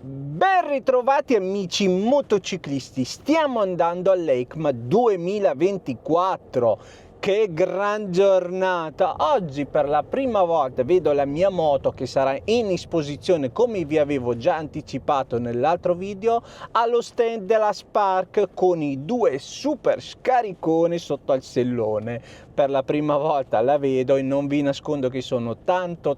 Ben ritrovati amici motociclisti, stiamo andando all'EICMA 2024. Che gran giornata! Oggi per la prima volta vedo la mia moto che sarà in esposizione, come vi avevo già anticipato nell'altro video, allo stand della Spark con i due super scariconi sotto al sellone. Per la prima volta la vedo e non vi nascondo che sono tanto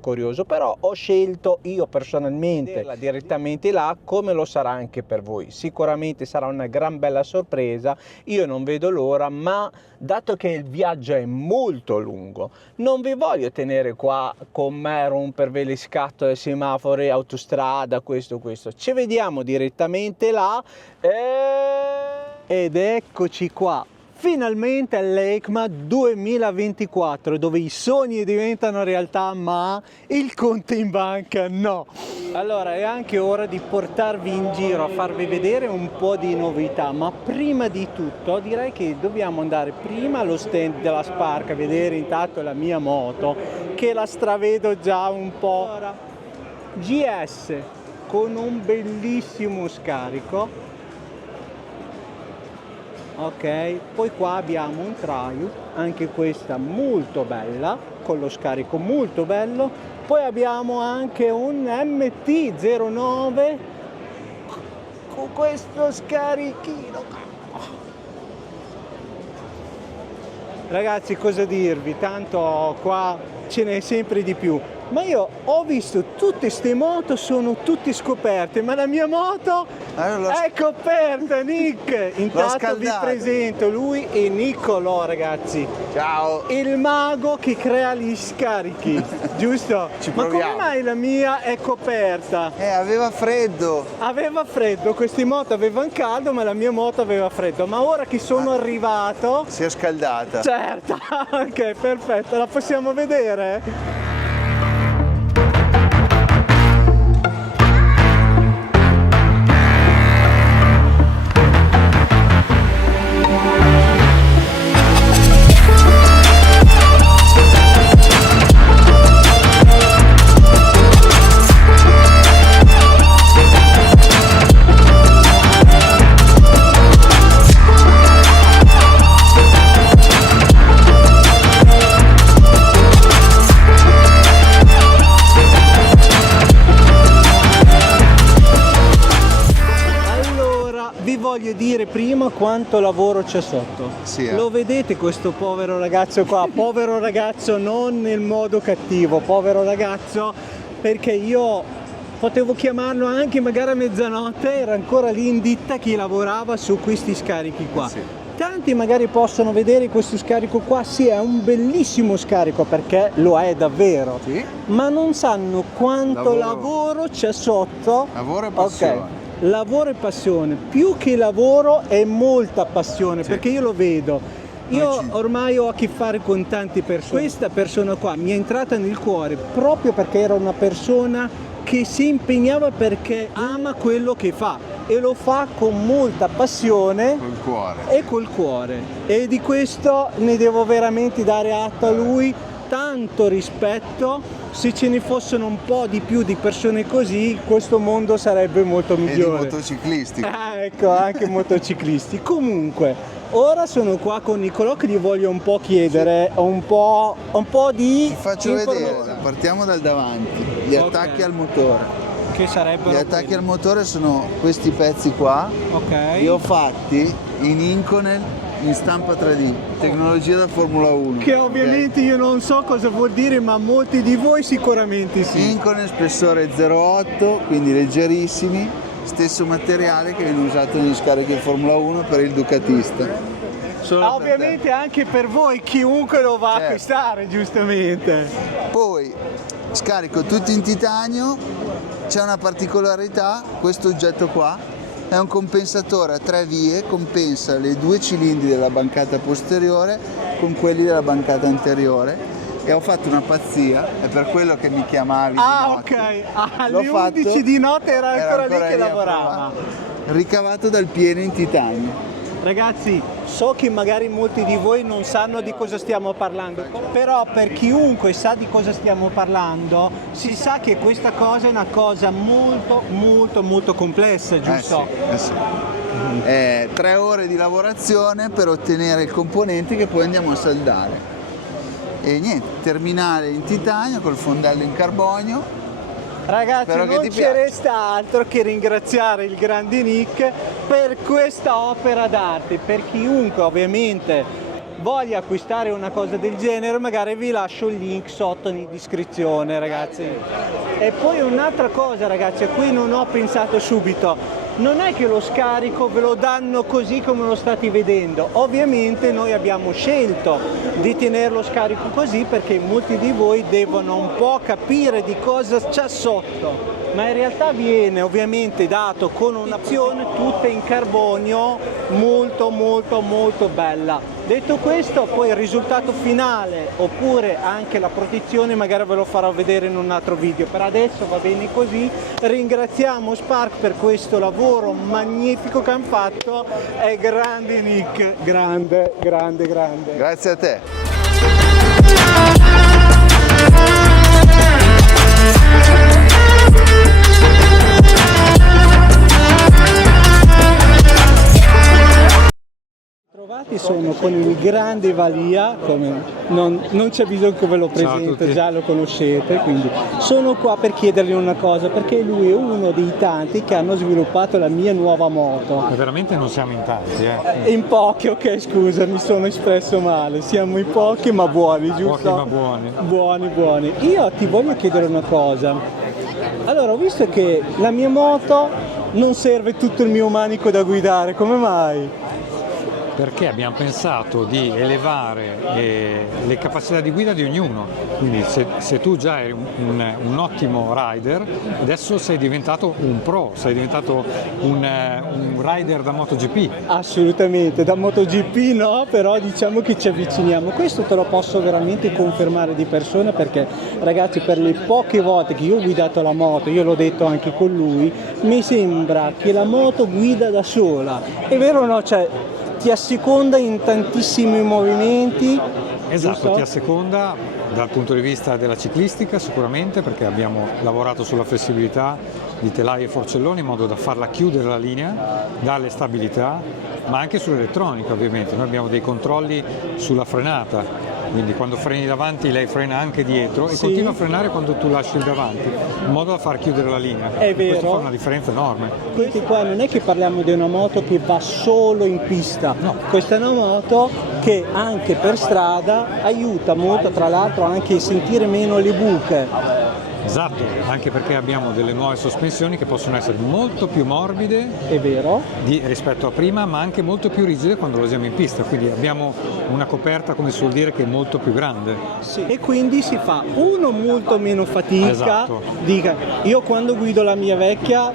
curioso, però ho scelto io personalmente vederla direttamente là, come lo sarà anche per voi. Sicuramente sarà una gran bella sorpresa, io non vedo l'ora, ma dato che il viaggio è molto lungo, non vi voglio tenere qua con me, rompervi le scatole, semafori, autostrada, questo. Ci vediamo direttamente là ed eccoci qua. Finalmente all'EICMA 2024, dove i sogni diventano realtà ma il conto in banca no. Allora è anche ora di portarvi in giro a farvi vedere un po' di novità, ma prima di tutto direi che dobbiamo andare prima allo stand della Spark a vedere intanto la mia moto, che la stravedo già un po'. GS con un bellissimo scarico. Ok, poi qua abbiamo un Triumph, anche questa molto bella, con lo scarico molto bello. Poi abbiamo anche un MT-09 con questo scarichino. Ragazzi, cosa dirvi, tanto qua ce n'è sempre di più. Ma io ho visto tutte queste moto, sono tutte scoperte, ma la mia moto è coperta, Nick! Intanto vi presento, lui è Niccolò, ragazzi. Ciao! Il mago che crea gli scarichi, giusto? Ci ma proviamo. come mai la mia è coperta? Aveva freddo! Aveva freddo, queste moto avevano caldo, ma la mia moto aveva freddo. Ma ora che sono arrivato... Si è scaldata! Certo, ok, perfetto, la possiamo vedere? Voglio dire prima quanto lavoro c'è sotto. Sì, Lo vedete questo povero ragazzo qua? Povero ragazzo non nel modo cattivo, povero ragazzo, perché io potevo chiamarlo anche magari a mezzanotte, era ancora lì in ditta che lavorava su questi scarichi qua. Sì. Tanti magari possono vedere questo scarico qua, sì, è un bellissimo scarico perché lo è davvero, sì, ma non sanno quanto lavoro c'è sotto. Lavoro e passione. Okay. Lavoro e passione, più che lavoro è molta passione, sì, perché io lo vedo. Io ormai ho a che fare con tante persone. Questa persona qua mi è entrata nel cuore proprio perché era una persona che si impegnava perché ama quello che fa e lo fa con molta passione, col cuore. E col cuore. E di questo ne devo veramente dare atto a lui, tanto rispetto. Se ce ne fossero un po' di più di persone così, questo mondo sarebbe molto migliore. E di motociclisti. Ecco, anche motociclisti. Comunque, ora sono qua con Niccolò che gli voglio un po' chiedere un po' di... Ti faccio vedere, partiamo dal davanti, gli attacchi al motore. Che sarebbero? Gli attacchi al motore sono questi pezzi qua. Ok. Li ho fatti in Inconel in stampa 3D, tecnologia da Formula 1. Che ovviamente io non so cosa vuol dire, ma molti di voi sicuramente sì. Inconel spessore 0,8, quindi leggerissimi, stesso materiale che viene usato negli scarichi di Formula 1 per il ducatista. Ovviamente anche per voi, chiunque lo va a acquistare, giustamente. Poi scarico tutto in titanio, c'è una particolarità, questo oggetto qua è un compensatore a 3 vie, compensa le 2 cilindri della bancata posteriore con quelli della bancata anteriore e ho fatto una pazzia, è per quello che mi chiamavi di notte. Ok, alle 11 di notte era ancora lì che lavorava. Ricavato dal pieno in titanio. Ragazzi, so che magari molti di voi non sanno di cosa stiamo parlando, però per chiunque sa di cosa stiamo parlando, si sa che questa cosa è una cosa molto complessa, giusto? Sì. 3 ore di lavorazione per ottenere il componente che poi andiamo a saldare. E niente, terminale in titanio col fondello in carbonio. Ragazzi, Spero non che ti ci piaccia. resta altro che ringraziare il grande Nick per questa opera d'arte. Per chiunque ovviamente voglia acquistare una cosa del genere, magari vi lascio il link sotto in descrizione, ragazzi. E poi un'altra cosa, ragazzi, a cui non ho pensato subito. Non è che lo scarico ve lo danno così come lo state vedendo, ovviamente noi abbiamo scelto di tenere lo scarico così perché molti di voi devono un po' capire di cosa c'è sotto, ma in realtà viene ovviamente dato con un'azione tutta in carbonio molto bella. Detto questo, poi il risultato finale oppure anche la protezione magari ve lo farò vedere in un altro video. Per adesso va bene così, ringraziamo Spark per questo lavoro magnifico che hanno fatto e grande Nick, grande. Grazie a te. Trovati sono con il grande Valia, come non c'è bisogno che ve lo presento, già lo conoscete, quindi sono qua per chiedergli una cosa, perché lui è uno dei tanti che hanno sviluppato la mia nuova moto. E veramente non siamo in tanti, In pochi, ok, scusa, mi sono espresso male, siamo in pochi ma buoni, giusto? Pochi ma buoni. Buoni. Io ti voglio chiedere una cosa. Allora, ho visto che la mia moto non serve tutto il mio manico da guidare, come mai? Perché abbiamo pensato di elevare le capacità di guida di ognuno, quindi se tu già eri un ottimo rider, adesso sei diventato un pro, sei diventato un rider da MotoGP. Assolutamente, da MotoGP no, però diciamo che ci avviciniamo. Questo te lo posso veramente confermare di persona perché ragazzi, per le poche volte che io ho guidato la moto, io l'ho detto anche con lui, mi sembra che la moto guida da sola. È vero o no? Cioè, ti asseconda in tantissimi movimenti. Esatto, giusto? ti asseconda dal punto di vista della ciclistica sicuramente, perché abbiamo lavorato sulla flessibilità di telai e forcelloni in modo da farla chiudere la linea, darle stabilità, ma anche sull'elettronica ovviamente. Noi abbiamo dei controlli sulla frenata, quindi quando freni davanti lei frena anche dietro e continua a frenare quando tu lasci il davanti, in modo da far chiudere la linea. È vero. Questo fa una differenza enorme. Quindi qua non è che parliamo di una moto che va solo in pista, No. Questa è una moto che anche per strada aiuta molto, tra l'altro anche a sentire meno le buche. Esatto, anche perché abbiamo delle nuove sospensioni che possono essere molto più morbide È vero? rispetto a prima, ma anche molto più rigide quando lo usiamo in pista, quindi abbiamo una coperta, come si suol dire, che è molto più grande. Sì. E quindi si fa molto meno fatica. Esatto. Io quando guido la mia vecchia,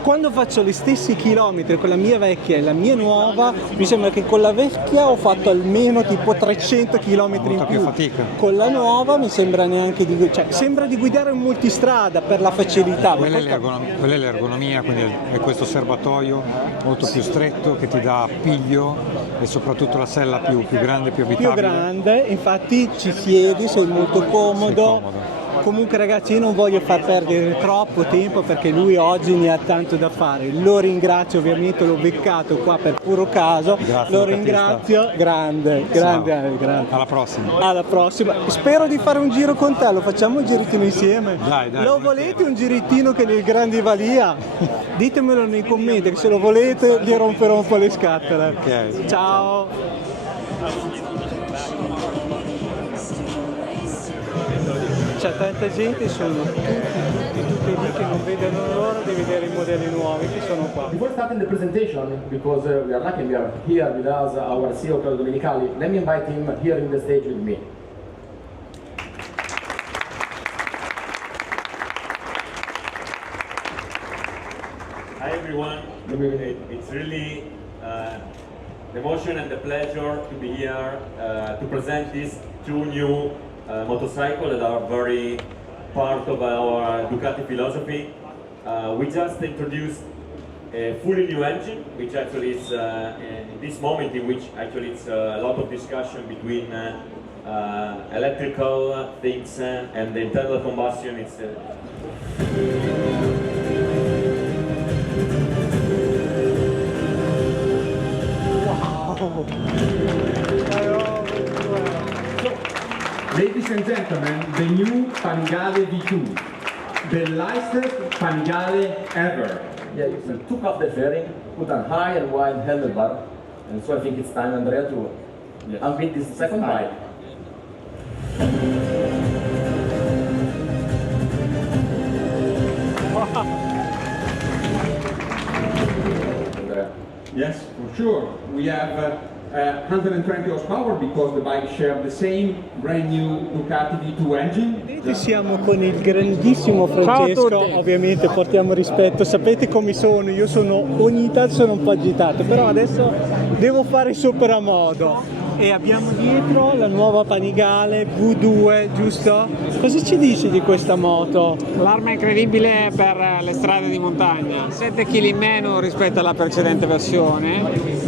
quando faccio gli stessi chilometri con la mia vecchia e la mia nuova, mi sembra che con la vecchia ho fatto almeno tipo 300 km in Molta più. più fatica. Con la nuova mi sembra neanche sembra di guidare in multistrada per la facilità. Quella è l'ergonomia, quindi è questo serbatoio molto più stretto che ti dà appiglio e soprattutto la sella più grande, più abitabile. Più grande, infatti ci siedi, sei molto comodo. Sei comodo. Comunque ragazzi, io non voglio far perdere troppo tempo perché lui oggi ne ha tanto da fare. Lo ringrazio, ovviamente l'ho beccato qua per puro caso. Grazie, lo Battista. ringrazio, grande. Alla prossima. Alla prossima. Spero di fare un giro con te, lo facciamo un girettino insieme. Dai, Lo volete un girettino che nel Grande Valia? Ditemelo nei commenti, che se lo volete gli romperò un po' le scatole. Ok. Ciao. C'è tanta gente, sono tutti lì che non vedono l'ora di vedere i modelli nuovi che sono qua. Before starting the presentation, because we are lucky we are here with us, our CEO Claudio Domenicali, let me invite him here in the stage with me. Hi everyone, it's really an emotion and a pleasure to be here to present these two new motorcycles that are very part of our Ducati philosophy. We just introduced a fully new engine, which actually is in this moment in which actually it's a lot of discussion between electrical things and the internal combustion. It's Ladies and gentlemen, the new Panigale V2, the lightest Panigale ever. Yeah, you took off the fairing, put a high and wide handlebar, and so I think it's time, Andrea, to unveil this second bike. Andrea. Yes, for sure. We have 120 horsepower because the bike shares the same brand new Ducati V2 engine. Siamo con il grandissimo Francesco, ovviamente portiamo rispetto, sapete come sono, io ogni tanto sono un po' agitato, però adesso devo fare super a modo. E abbiamo dietro la nuova Panigale V2, giusto? Cosa ci dici di questa moto? L'arma incredibile per le strade di montagna, 7 kg in meno rispetto alla precedente versione,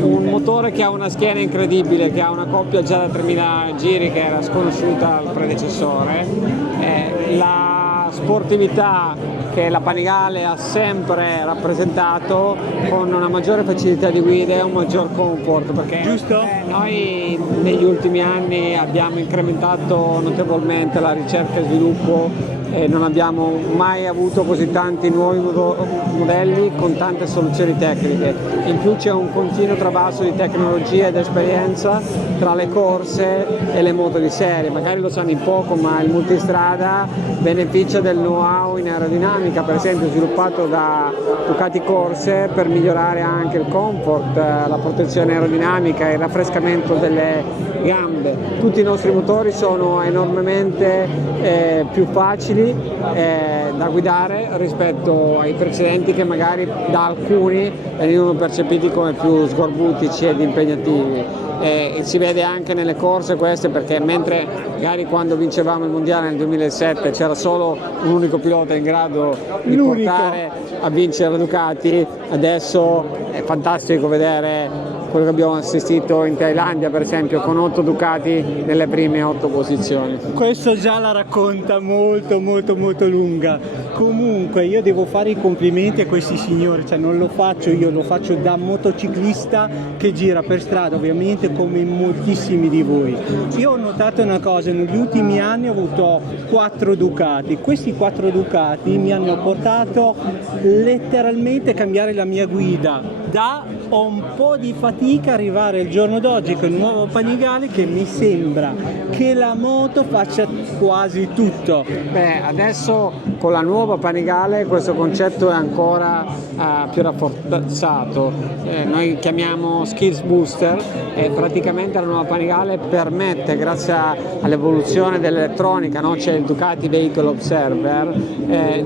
un motore che ha una schiena incredibile, che ha una coppia già da 3000 giri che era sconosciuta al predecessore, la sportività che la Panigale ha sempre rappresentato con una maggiore facilità di guida e un maggior comfort, perché giusto? Noi negli ultimi anni abbiamo incrementato notevolmente la ricerca e sviluppo e non abbiamo mai avuto così tanti nuovi modelli con tante soluzioni tecniche. In più c'è un continuo trapasso di tecnologia ed esperienza tra le corse e le moto di serie. Magari lo sanno in poco, ma il multistrada beneficia del know-how in aerodinamica, per esempio sviluppato da Ducati Corse per migliorare anche il comfort, la protezione aerodinamica, il raffrescamento delle gambe. Tutti i nostri motori sono enormemente più facili da guidare rispetto ai precedenti che magari da alcuni venivano percepiti come più sgorbutici ed impegnativi. E si vede anche nelle corse queste, perché mentre magari quando vincevamo il mondiale nel 2007 c'era solo un unico pilota in grado di portare a vincere la Ducati, adesso è fantastico vedere quello che abbiamo assistito in Thailandia, per esempio, con 8 Ducati nelle prime 8 posizioni. Questo già la racconta molto lunga. Comunque io devo fare i complimenti a questi signori, cioè non lo faccio io, lo faccio da motociclista che gira per strada, ovviamente come moltissimi di voi. Io ho notato una cosa, negli ultimi anni ho avuto 4 Ducati, questi 4 Ducati mi hanno portato letteralmente a cambiare la mia guida, da un po' di fatica arrivare al giorno d'oggi con il nuovo Panigale che mi sembra che la moto faccia quasi tutto. Beh, adesso con la nuova Panigale questo concetto è ancora più rafforzato. Noi chiamiamo Skills Booster e praticamente la nuova Panigale permette, grazie all'evoluzione dell'elettronica, no? C'è il Ducati Vehicle Observer,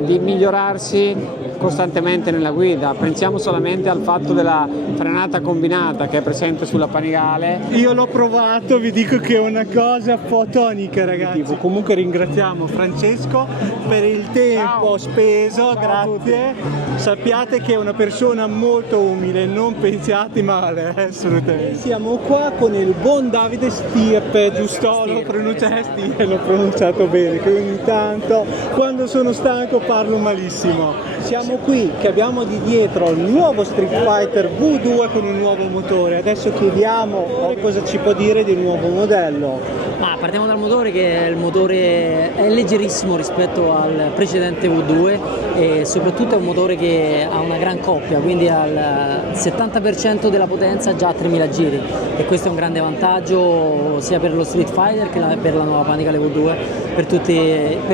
di migliorarsi costantemente nella guida. Pensiamo solamente al fatto della frenata combinata che è presente sulla Panigale. Io l'ho provato, vi dico che è una cosa fotonica, ragazzi. Comunque ringraziamo Francesco per il tempo speso, grazie. Sappiate che è una persona molto umile, non pensiate male, assolutamente. Siamo qua con il buon Davide Stirpe, giusto? L'ho pronunciato bene, che ogni tanto quando sono stanco parlo malissimo. Siamo qui che abbiamo di dietro il nuovo Street Fighter V2 con un nuovo motore. Adesso chiediamo cosa ci può dire del nuovo modello. Partiamo dal motore, che il motore è leggerissimo rispetto al precedente V2 e soprattutto è un motore che ha una gran coppia, quindi al 70% della potenza già a 3000 giri, e questo è un grande vantaggio sia per lo Street Fighter che per la nuova Panigale V2 per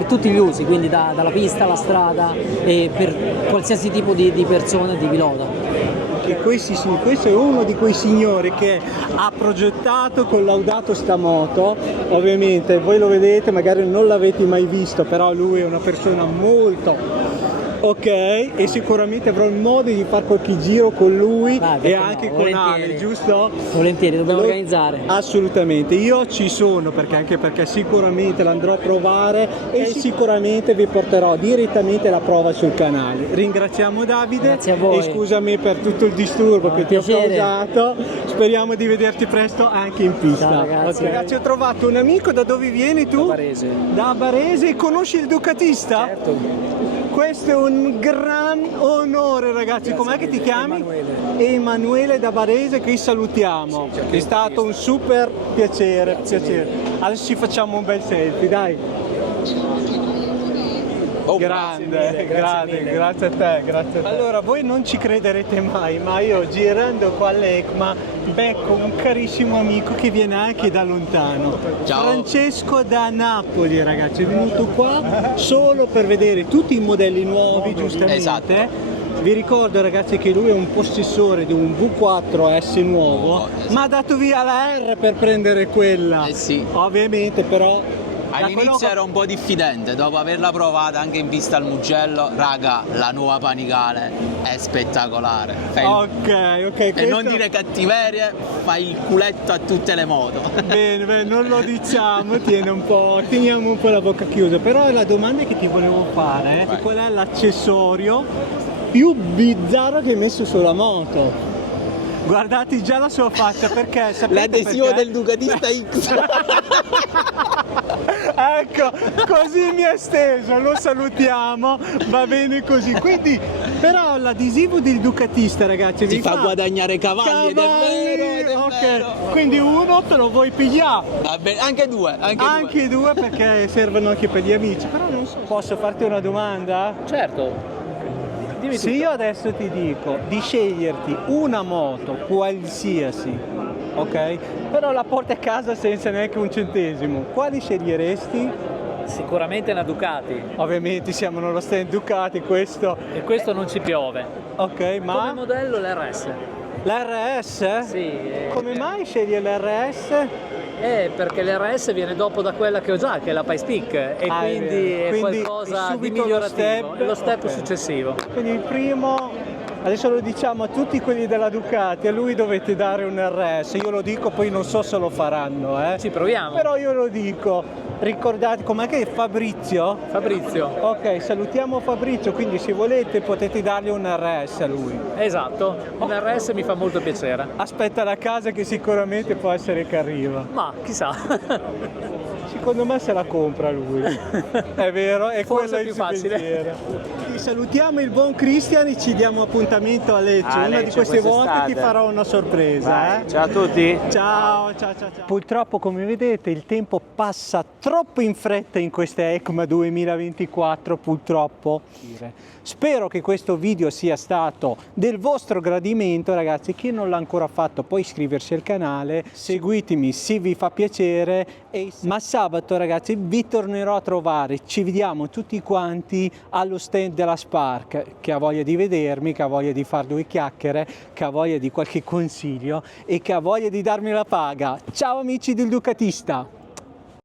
tutti gli usi, quindi dalla pista alla strada e per qualsiasi tipo di persona e di pilota. Questo è uno di quei signori che ha progettato, collaudato sta moto. Ovviamente voi lo vedete, magari non l'avete mai visto, però lui è una persona molto Ok, e sicuramente avrò il modo di fare qualche giro con lui e no, anche con volentieri. Ale, giusto? Volentieri, dobbiamo organizzare. Assolutamente, io ci sono anche perché sicuramente l'andrò a provare e sicuramente vi porterò direttamente la prova sul canale. Ringraziamo Davide. Grazie a voi. E scusami per tutto il disturbo che ti ho piacere. causato. Speriamo di vederti presto anche in pista. Ciao, ragazzi. Ok, ragazzi, ho trovato un amico. Da dove vieni tu? Da Barese. Da Barese. Conosci il Ducatista? Certo. Questo è un gran onore, ragazzi. Com'è che ti chiami? Emanuele da Barese, che salutiamo. È stato un super piacere. Adesso ci facciamo un bel selfie, dai. Grande, grazie a te. Allora, voi non ci crederete mai, ma io girando qua all'ECMA becco un carissimo amico che viene anche da lontano. Ciao. Francesco da Napoli, ragazzi, è venuto qua solo per vedere tutti i modelli nuovi, giustamente. Esatto. Vi ricordo, ragazzi, che lui è un possessore di un V4S nuovo, ma ha dato via la R per prendere quella. Sì. Ovviamente, però all'inizio ero un po' diffidente, dopo averla provata anche in vista al Mugello, raga, la nuova Panigale è spettacolare. Ok. E non dire cattiverie, fai il culetto a tutte le moto. Bene, non lo diciamo, teniamo un po' la bocca chiusa. Però la domanda che ti volevo fare è qual è l'accessorio più bizzarro che hai messo sulla moto? Guardate già la sua faccia, perché sapete l'adesivo perché? del Ducatista X. Ecco, così mi è steso, lo salutiamo, va bene così. Quindi, però l'adesivo del Ducatista, ragazzi, ti fa guadagnare cavalli, ed è vero. Quindi uno te lo vuoi pigliare. Va bene, anche due. Anche due, perché servono anche per gli amici. Però non so, posso farti una domanda? Certo. Dimmi Se tutto. io adesso ti dico di sceglierti una moto qualsiasi, ok? Però la porti a casa senza neanche un centesimo, quali sceglieresti? Sicuramente una Ducati. Ovviamente siamo nello stand Ducati, questo. E questo non ci piove. Ok, ma Come modello l'RS. l'RS? Sì. Come mai scegli l'RS? Perché l'RS viene dopo da quella che ho già, che è la Pice Peak, e quindi è qualcosa di subito migliorativo, lo step Ok. successivo. Quindi il primo, adesso lo diciamo a tutti quelli della Ducati, a lui dovete dare un RS, io lo dico, poi non so se lo faranno, Ci proviamo. però io lo dico. Ricordate, com'è che è Fabrizio? Fabrizio. Ok, salutiamo Fabrizio, quindi se volete potete dargli un RS a lui. Esatto, un RS mi fa molto piacere. Aspetta la casa che sicuramente può essere che arriva. Ma chissà. Secondo me se la compra lui. È vero? È Forse quello è il più suo facile. pensiero. Salutiamo il buon Cristian e ci diamo appuntamento a Lecce. Una di queste volte ti farò una sorpresa. Ciao a tutti. Ciao. Purtroppo, come vedete, il tempo passa troppo in fretta in questa ECMA 2024, purtroppo. Spero che questo video sia stato del vostro gradimento, ragazzi. Chi non l'ha ancora fatto può iscriversi al canale, seguitemi se vi fa piacere. Ma sabato, ragazzi, vi tornerò a trovare. Ci vediamo tutti quanti allo stand della Spark. Che ha voglia di vedermi, che ha voglia di fare due chiacchiere, che ha voglia di qualche consiglio e che ha voglia di darmi la paga. Ciao amici del Ducatista!